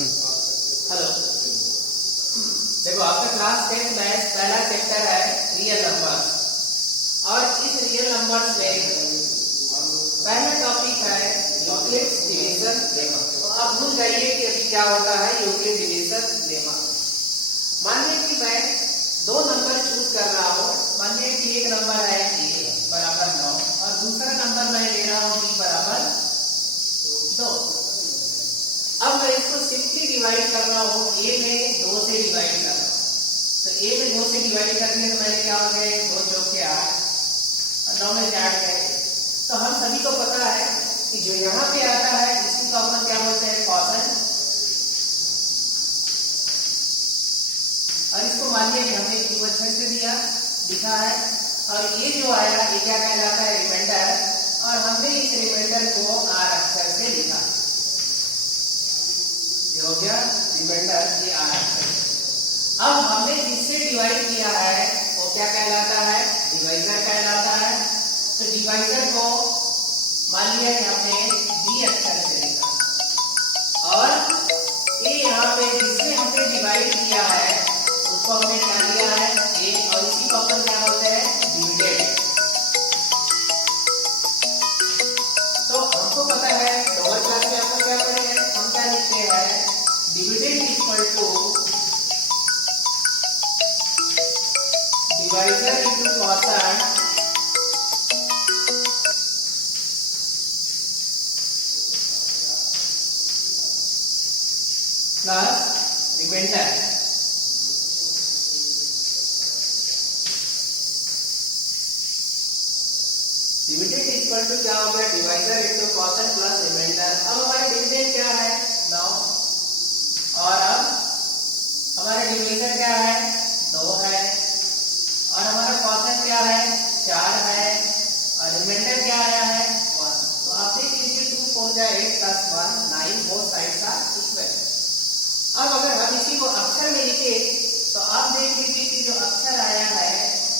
Hello, देखो आपका class 10 maths पहला चैप्टर है रियल नंबर और इस रियल नंबर में पहला टॉपिक है यूक्लिड डिवीजन लेमा। तो आप भूल जाइए कि अभी क्या होता है यूक्लिड डिवीजन लेमा। मानिए कि मैं दो नंबर चूज कर रहा हूँ। मानिए कि एक नंबर है a बराबर 9 और दूसरा नंबर मैं ले रहा हूँ b बराबर 2। अब मैं इसको सिंपली डिवाइड कर रहा हूँ, a में 2 से डिवाइड कर रहा हूँ। तो a में 2 से डिवाइड करने तो मैंने क्या हो गए 2 चौके 8 और 9 में से 8 गए। तो हम सभी को पता है कि जो यहाँ पे आता है इसको अपन क्या बोलते हैं कॉसन। और इसको मानिए कि हमने क्यू अच्छे से दिया लिखा है और ये जो आया ये क्या कहलाता है रिमाइंडर और हमने इस रिमाइंडर को आर अक्षर से लिखा। ये हो गया रिमाइंडर, ये आर अक्षर। अब हमने जिससे डिवाइड किया है वो क्या कहलाता है डिवाइजर कहलाता है। तो डिवाइजर को मान लिया कि हमने डी अक्षर से लिखा और ये यहाँ पे जिससे हमने डिवाइड किया है उसको हमने क्या लिया है ए और इसी को अपन क्या बोलते हैं डिविडेंड। तो हमको पता है लोअर क्लास में अपन क्या पढ़े हैं, हम क्या लिखते हैं dividend equal to divisor into quotient plus remainder. Dividend equal to क्या हो गया divisor into quotient plus remainder. अब हमारा डिविडेंड क्या है 9 और अब हमारा डिवाइजर क्या है 2 है और हमारा कॉसन क्या है 4 है और रिमाइंडर क्या आया है 1। तो आप देख लीजिए 2 4 जा 8 प्लस 1 9 बोथ साइड का इक्वल। अब अगर हम इसी को अक्षर में लिखे तो आप देख लीजिए कि जो अक्षर आया है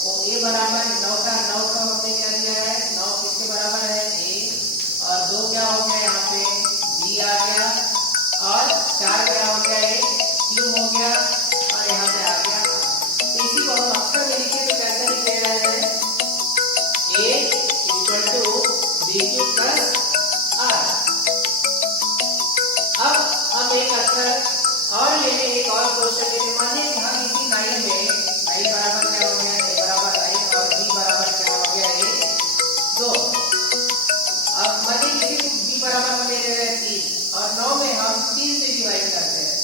वो a बराबर 9 का हमने क्या दिया है 9 किसके बराबर है a और 2 क्या हो गया यहाँ पे b आ गया और 4 क्या हो गया a q हो गया और यहाँ पे आ गया r। तो इसी को हम अक्षर में लिखे तो कैसे लिखे हैं a equal to bq plus r। अब हम एक अक्षर और लेने एक और क्वेश्चन लेने मानिए कि हम इसी 9 में 9 बराबर क्या हो गया a बराबर 9 और b बराबर क्या हो गया a 2। अब मानिए कि b बराबर हम ले रहे हैं 3 और 9 में हम 3 से डिवाइड करते हैं।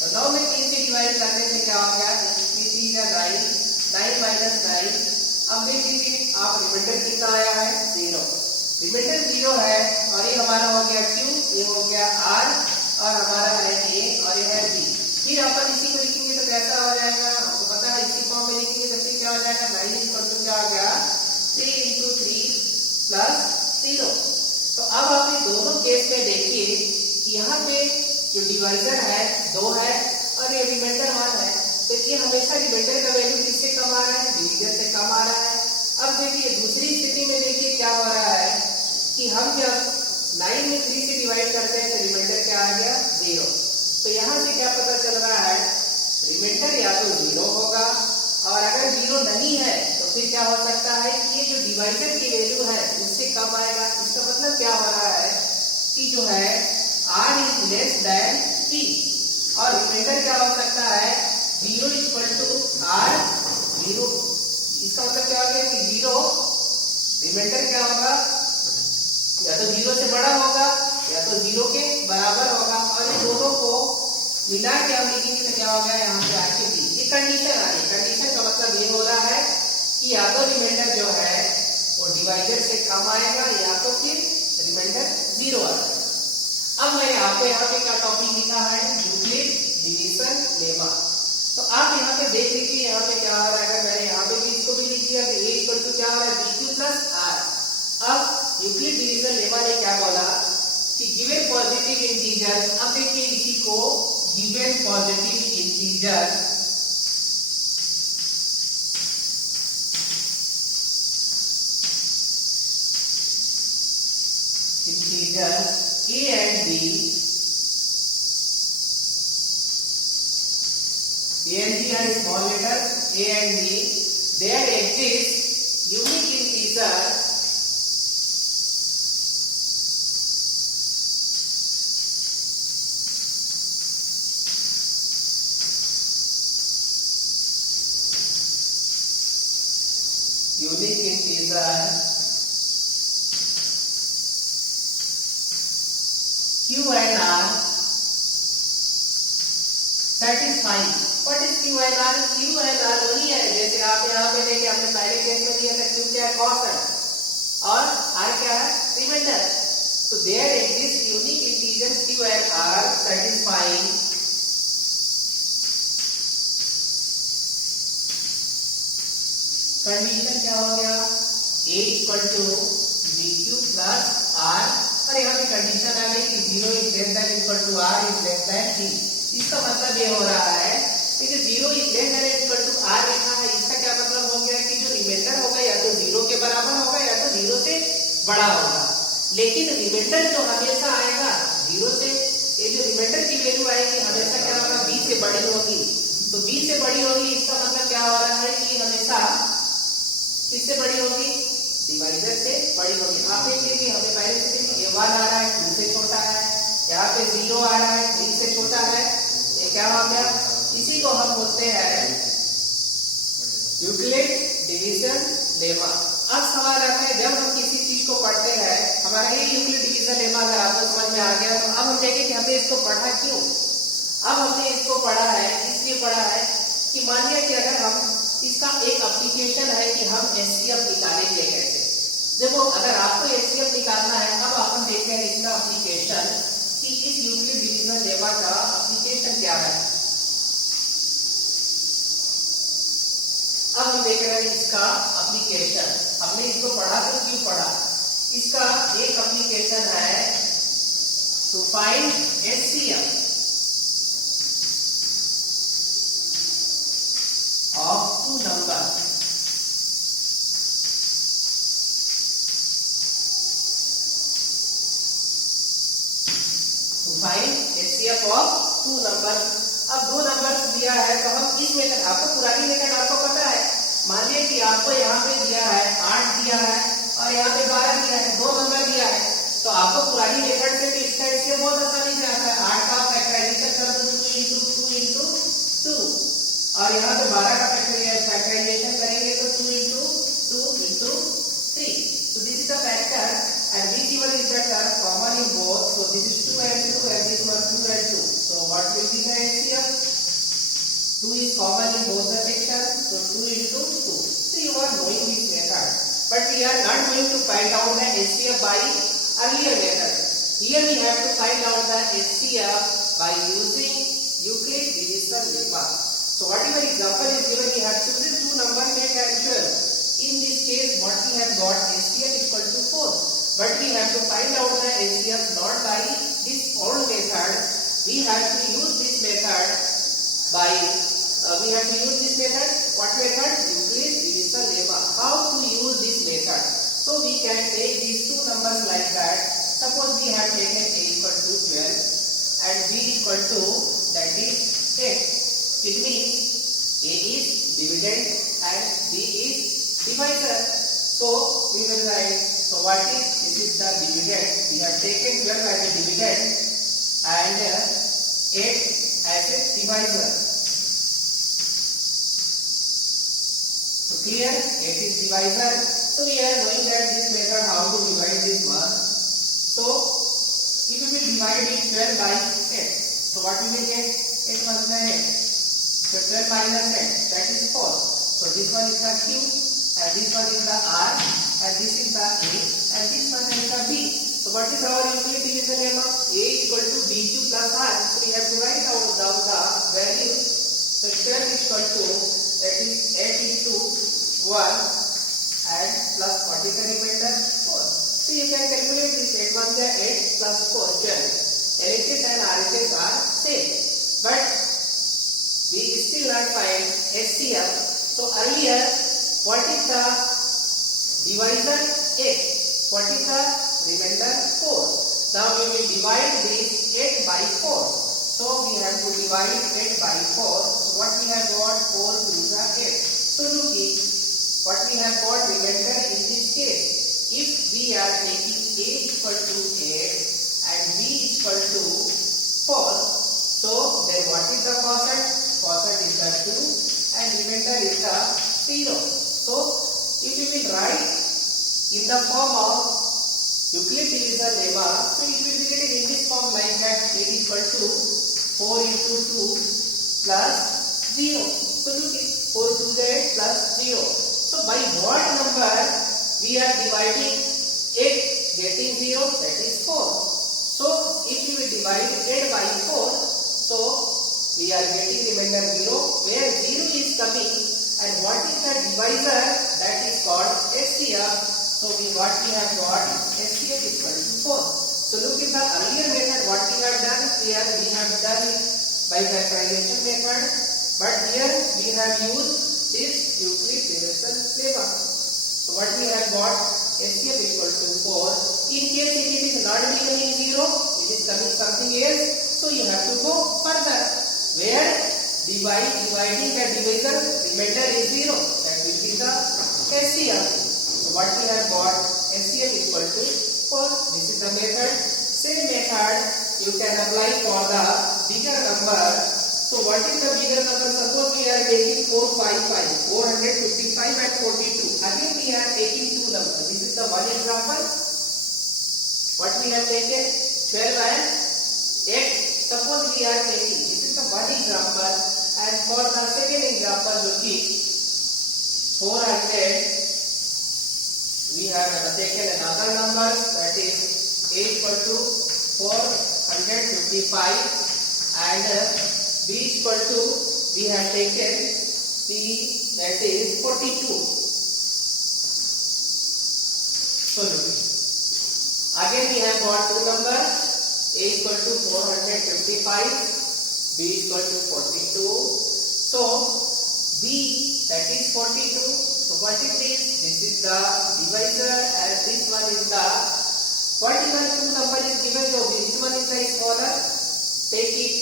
तो 9 में 3 से डिवाइड करने से क्या हो गया 3 या 9 माइनस 9। अब देख लीजिए आप रिमाइंडर कितना आया है 0। रिमाइंडर 0 है और ये हमारा हो गया q, ये हो गया r और हमारा है a और ये है b। फिर अपन इसी को लिखेंगे तो कैसा हो जाएगा हमको पता है इसी फॉर्म में लिखेंगे तो फिर क्या हो जाएगा 9 इक्वल टू क्या आ गया 3 इंटू 3 प्लस 0। तो अब आप ये दोनों केस में देखिए कि यहाँ पे जो डिवाइजर है 2 है और ये रिमाइंडर 1 है। तो ये हमेशा रिमाइंडर का वैल्यू किससे कम आ रहा है डिविजन से कम आ रहा है। अब देखिए दूसरी स्थिति में देखिए क्या हो रहा है कि हम जब 9 में 3 से डिवाइड करते हैं तो रिमाइंडर क्या आ गया 0। तो यहाँ से क्या पता चल रहा है रिमाइंडर या तो 0 होगा और अगर 0 नहीं है तो फिर क्या हो सकता है कि ये जो डिवाइजर की वैल्यू है उससे कम आएगा। इसका मतलब क्या हो रहा है कि जो है r is less then p और रिमाइंडर क्या हो सकता है 0 इक्वल टू r 0। इसका मतलब क्या हो गया कि 0 रिमाइंडर क्या होगा या तो 0 से बड़ा होगा या तो 0 के बराबर होगा और ये दोनों को मिला के हम लिखेंगे तो क्या हो गया यहाँ पे आके b। ये कंडीशन आ रही। कंडीशन का मतलब ये हो रहा है कि या तो रिमाइंडर जो है वो डिवाइजर से कम आएगा या तो फिर रिमाइंडर 0 आ जाएगा। अब मैंने आपको यहाँ पे क्या टॉपिक लिखा है यूक्लिड डिवीजन लेमा। तो आप यहाँ पे देख लीजिए यहाँ पे क्या हो रहा है। अगर मैंने यहाँ पे भी इसको भी लिख दिया तो a इक्वल टू क्या हो रहा है bq प्लस r। अब यूक्लिड डिवीजन लेमा ने क्या बोला कि गिवन पॉजिटिव इंटीजर। अब देखिए इसी को given positive integer a and b A and B are small letters A and B. There exists unique integer Q and R satisfying. What is Q and R? Q and R वही है जैसे आप यहाँ पे देखे हमने पहले case में लिया था Q क्या है कॉन्स्टेंट और R क्या है रिमाइंडर. तो there exists unique integers Q and R satisfying condition क्या हो गया A equal to BQ plus R और यहाँ पे कंडीशन आ गई कि 0 is less than equal to R is less than B. इसका मतलब ये हो रहा है कि 0 is less than equal to R लिखा है. इसका क्या मतलब हो गया कि जो रिमाइंडर होगा या तो 0 के बराबर होगा या तो 0 से बड़ा होगा. लेकिन रिमाइंडर जो हमेशा आएगा 0 से, ये जो रिमाइंडर की वैल्यू आएगी हमेशा क्या होगा B से बड़ी होगी. तो B से बड़ी होगी इसका मतलब क्या हो रहा है कि हमेशा किससे बड़ी होगी डिवाइजर से बड़ी होगी. आप देखिए कि हमें पहले से ये 1 आ रहा है 2 से छोटा है, यहाँ पे 0 आ रहा है 3 से छोटा है. ये क्या हो गया इसी को हम बोलते हैं यूक्लिड डिवीजन लेमा. अब सवाल आता है जब हम किसी चीज को पढ़ते हैं हमारा ये यूक्लिड डिवीजन लेमा अगर आपको समझ में आ गया तो अब हम देखें कि हमने इसको पढ़ा क्यों. अब हमने इसको पढ़ा है इसलिए पढ़ा है कि मानिए कि अगर हम इसका एक एप्लीकेशन है कि हम एचसीएफ निकालेंगे कैसे. देखो अगर आपको एचसीएफ निकालना है अब अपन देखते हैं इसका एप्लीकेशन कि इस यूक्लिड डिवीजन लेमा का एप्लीकेशन क्या है. अब हम देख रहे हैं इसका एप्लीकेशन. हमने इसको पढ़ा तो क्यों पढ़ा. इसका एक एप्लीकेशन है to find HCF of two numbers. To find HCF of two numbers. अब दो नंबर्स दिया है तो हम इस मेथड आपको पुरानी मेथड आपको पता है. मान लीजिए कि आपको यहाँ पे दिया है 8 दिया है और यहाँ पे 12 दिया है, दो नंबर दिया है तो आपको पुरानी मेथड से भी इसका HCF बहुत आसानी से आता है. 8 का फैक्टराइजेशन कर दो 2 into 2 और यहाँ पे 12 का फैक्टराइजेशन करेंगे तो 2 into 3. So this is the factor and which even is the term common in both. So this is 2 and 2 and this one 2 and 2. So what will be the HCF? 2 is common in both the sections. So 2 into 2. So you are knowing this method. But we are not going to find out the HCF by earlier method. Here we have to find out the HCF by using Euclid division lemma. So whatever example is given, we have chosen two numbers 8 and 12. In this case, what we have got HCF equal to 4. But we have to find out the HCF not by this old method. We have to use this method by what method? Euclid division lemma. How to use this method? So we can take these two numbers like that. Suppose we have taken A equal to 12 and B equal to that is 8. It means A is dividend and B is divisor. So we will write. So what is this is the dividend. We have taken 12 as a dividend and 8 as a divisor. So clear? 8 is divisor. So we are knowing that this method how to divide this one. So if we will divide it 12 by 8. So what we will get? 8 multiplied 8. So 12 minus 8, that is 4. So this one is the Q, and this one is the R, and this is the A, and this one is the B. So what is our Euclid division lemma? A equal to BQ plus R. So we have to write down the values. So 12 is equal to that is 8 into 1 and plus 40 the remainder 4. So you can calculate this 8 1 8 plus 4 12. LHS and RHS are same, but we still not find HCF. So earlier, what is the divisor? 8. What is the remainder? 4. Now we will divide this 8 by 4. So we have to divide 8 by 4. what we have got? 4 2s are 8. So look it, what we have got remainder in this case. If we are taking a equal to 8 and b equal to 4, so then what is the quotient? Quotient is the 2 and remainder is the 0. So if we will write in the form of Euclid division lemma, so it will be written in this form like that: 8 equal to 4 into 2 plus 0. So look it, 4 to the 8 plus 0. So by what number we are dividing 8 getting 0? That is 4. So if we will divide 8 by 4, so we are getting remainder 0, where 0 is coming, and what is the divisor? That is called SCF. So what we have got? SCF equal to 4. So look in the earlier method what we have done. Here we have done it by factorization method, but here we have used this Euclid division lemma. So what we have got? SCF equal to 4. In case if it is not becoming 0, it is coming something else. So you have to go further, where dividing the divisor remainder is 0. That will be the SCF. So what we have got? SCF equal to 4. This is the method. Same method you can apply for the bigger number. So what is the bigger number? Suppose we are taking 455, 455 and 42. Again we are taking two numbers. This is the one example. What we have taken? 12 and 8. Suppose we are taking, this is the one example, and for the second example, look it, 400, we have taken another number, that is a equal to 455, and b equal to, we have taken b, that is 42. So look it. Again we have got two numbers, a equal to 455, b equal to 42. So b, that is 42. So what is this? This is the divisor, and this one is the, what even two number is given, so which one is the smaller? Take it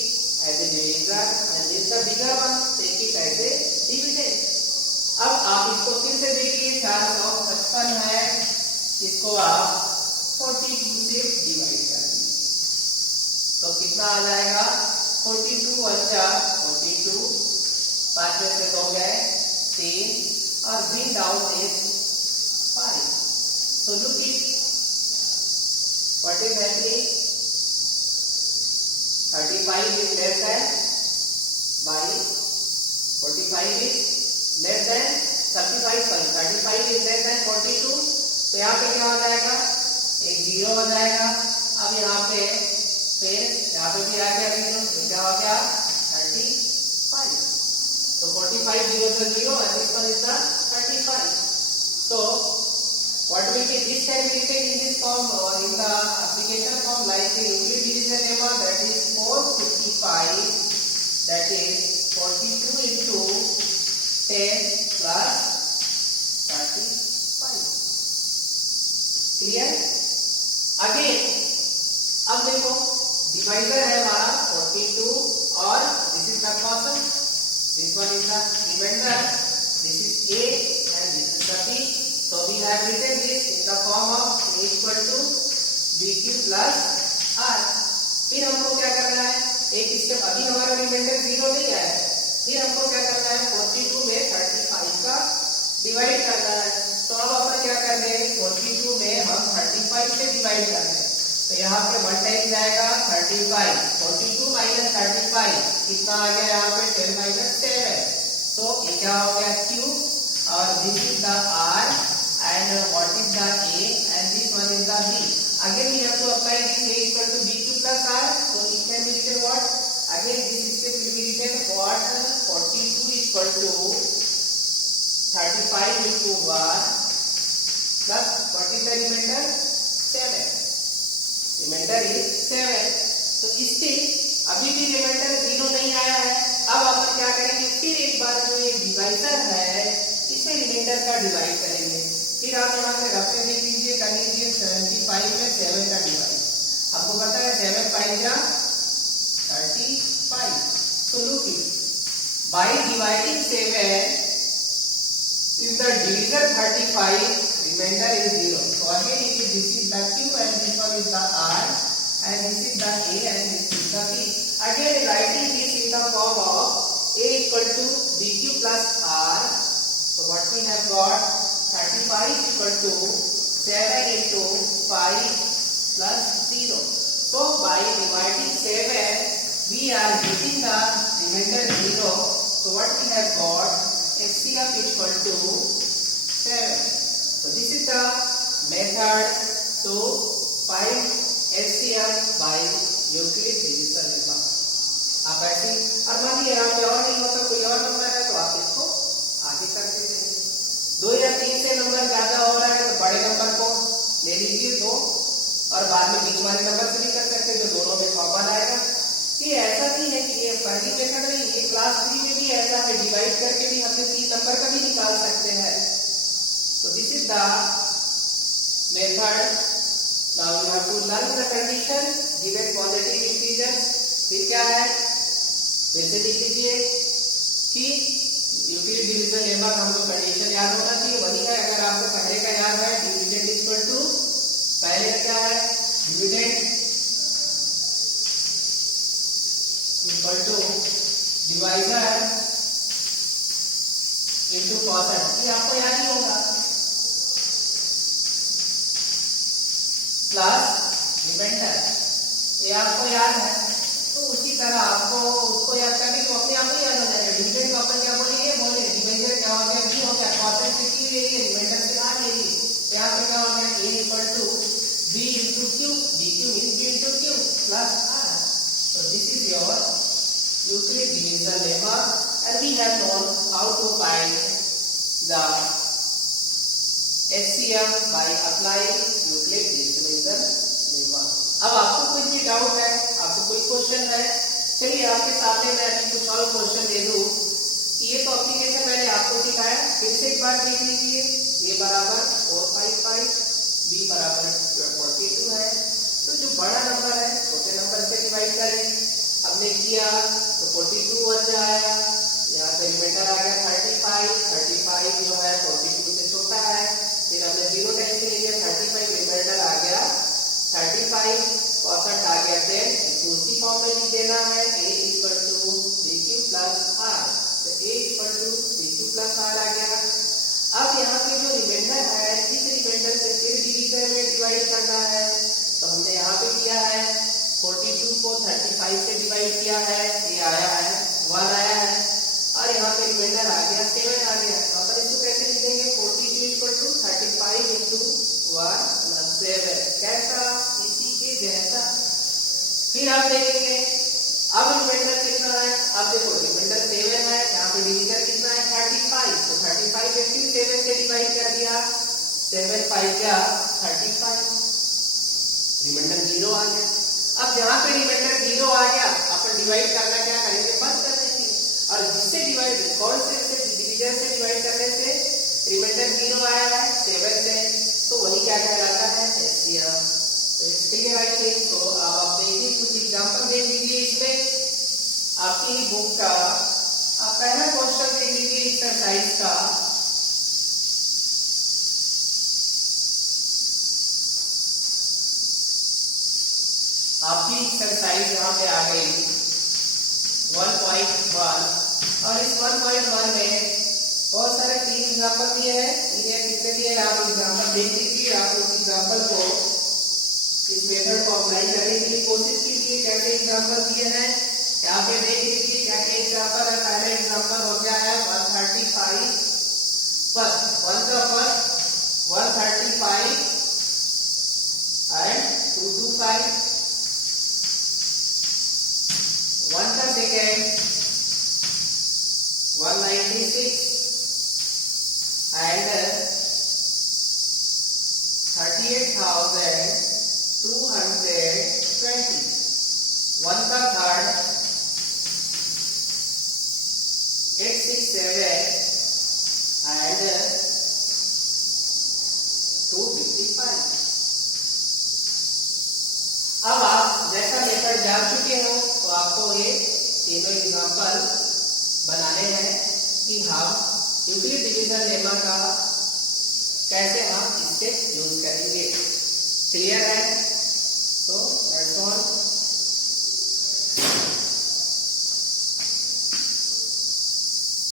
as a divisor, and this the bigger one, take it as a dividend. अब आप इसको फिर से देखिए, 455 है, इसको आप 42 से डिवाइड कर दीजिए, तो कितना आ जाएगा? 42 बचा 42, 5 में से 2 गए 3, और bring down is 5. So look it, what is happening? 35 is less than by 45 is less than 35, 35 is less than 42. तो यहाँ पे क्या हो जाएगा? एक 0 हो जाएगा. अब यहाँ पे फिर यहाँ पे भी आ गया 0, तो क्या हो गया? 35. So 45 0 to 0, and this one is the 35. So what will be, this can be written in this form or in the application form like the Euclid division lemma, that is 455, that is 42 into 10 plus 35. Clear? Again, अब देखो divisor है हमारा 42 और this is the quotient, this one is the remainder, this is a and this is the b. So we have written this in the form of a equal to bq plus r. फिर हमको क्या करना है? एक step, अभी हमारा reminder 0 नहीं आया है, फिर हमको क्या करना है? 42 में 35 का डिवाइड करना है. तो अब अपन क्या कर रहे हैं? 42 में हम 35 से डिवाइड कर रहे हैं, तो यहाँ पे 1 टाइम जाएगा 35, 42 माइनस 35 कितना आ गया? यहाँ पे 10 माइनस 7. तो ये क्या हो गया? q, और this is the r, and what is the a, and this one is the b. Again we have to apply this a equal to bq plus r. So it can be written what? Again this step will be written what? 42 equal to 35 into 1 plus what is the remainder? 7. Remainder is 7. तो इससे अभी भी reminder 0 नहीं आया है. अब अपन क्या करेंगे? फिर एक बार जो ये डिवाइजर है इसे रिमाइंडर का डिवाइड करेंगे. फिर आप यहाँ पे रफ में देख लीजिए, कर लीजिए 75 में 7 का डिवाइड. आपको पता है 7 5 जा 35. तो look it, by dividing 7 in the division 35 remainder is 0. So again it is, this is the Q and this one is the R and this is the A and this is the B. Again writing this in the form of A equal to DQ plus R. So what we have got, 35 equal to 7 into 5 plus 0. So by dividing 7 we are getting the remainder 0. So what we have got, HCF equal to 7. So this is the method to find HCF by Euclid division lemma. आप ऐसे, और मान लीजिए यहाँ पे और नहीं होता, कोई और नंबर है तो आप इसको आगे करते जाइए. 2 या 3 से नंबर ज्यादा हो रहा है तो बड़े नंबर को ले लीजिए 2 और बाद में बीच वाले नंबर से भी कर सकते हैं जो दोनों में कॉमन आएगा. ये ऐसा भी है कि ये पहली मेथड नहीं, ये क्लास 3 में भी ऐसा है, डिवाइड करके भी हमने 3 नंबर का भी निकाल सकते हैं. So this is the method. Now you have to learn the condition given positive integers. फिर क्या है, फिर से लिख लीजिए कि यूक्लिड डिवीजन लेमा का हमको कंडीशन याद होना चाहिए. वही है, अगर आपको पहले का याद है, डिविडेंड इक्वल टू, पहले क्या है, dividend equal to divisor into quotient. ये आपको याद ही होगा, प्लस रिमाइंडर, ये आपको याद है. तो उसी तरह आपको उसको याद करके तो अपने आप ही याद हो जाएगा. डिविडेंड को अपन क्या बोलेंगे, बोले डिवाइजर क्या हो गया, बी हो गया, क्वोशंट से की ले लिए, रिमाइंडर से आर ले लिए. तो यहाँ पे क्या हो गया, A equal to B into Q, D Q means B into Q plus R. So this is your Euclid division lemma and we have known how to find the HCF by applying Euclid division lemma. अब आपको कोई भी doubt है, आपको कोई question है, चलिए आपके सामने मैं अभी कुछ और क्वेश्चन दे दूं. ये तो एप्लीकेशन मैंने आपको सिखाया, फिर से एक बार देख लीजिए. A बराबर 455, B बराबर 42 है. तो जो बड़ा नंबर है छोटे नंबर से डिवाइड करें. हमने किया तो 42 बन जाएगा, यहाँ पे रिमाइंडर आ गया 35 जो है 42 से छोटा है. फिर हमने 0 टाइम से ले लिया, 35 रिमाइंडर आ गया 35, क्वोशंट आ गया 10. इसको उसी फॉर्म में लिख देना है, A equal to BQ plus R. तो A equal to BQ plus R आ गया. अब यहाँ पे जो रिमाइंडर है, इस रिमाइंडर से फिर डिवीजन में डिवाइड करना है. तो हमने यहाँ पे किया है, 42 को 35 से डिवाइड किया है, ये आया है 1 आया है, और यहाँ पे रिमाइंडर आ गया 7 आ गया. तो अपन इसको कैसे लिख देंगे, 42 इक्वल टू 35 इंटू 1 प्लस 7. कैसा, इसी के जैसा. फिर आप देखेंगे अब रिमाइंडर कितना है. अब देखो रिमाइंडर 7 है, यहाँ पे डिवीजन कितना है 35. तो 35 इंटू 7 से डिवाइड कर दिया, 7 5 जा 35, रिमाइंडर 0 आ गया. अब जहां पे रिमाइंडर 0 आ गया, अपन डिवाइड करना क्या करेंगे, बंद कर देंगे. और जिससे डिवाइड, कौन से डिवीजन से डिवाइड करने से रिमाइंडर 0 आया है 7 से, तो वही क्या कहलाता है, HCF. तो क्लियर आई थिंक. तो अब आप देखिए कुछ एग्जांपल देख लीजिए. इसमें आपकी ही बुक का आप पहला क्वेश्चन देख लीजिए एक्सरसाइज का. आपकी एक्सरसाइज यहाँ पे आ गई 1.1 और इस 1.1 में बहुत सारे 3 एग्जाम्पल दिए हैं. इन्हें कितने दिए आप एग्जाम्पल देख लीजिए. आप उस एग्जाम्पल को, इस मेथड को अप्लाई करने की कोशिश कीजिए. कैसे एग्जाम्पल दिए हैं यहाँ पे देख लीजिए. क्या क्या एग्जाम्पल है. पहले एग्जाम्पल हो गया है 135 पर 1 का फर्स्ट 135 एंड 225. 1 का सेकेंड 196 एंड 38,220. 1 का थर्ड 867 एंड 255. अब आप जैसा मेथड जान चुके हो तो आपको ये तीनों एग्जांपल बनाने हैं कि हम यूक्लिड डिवीजन लेमा का कैसे हम इससे यूज करेंगे। क्लियर है?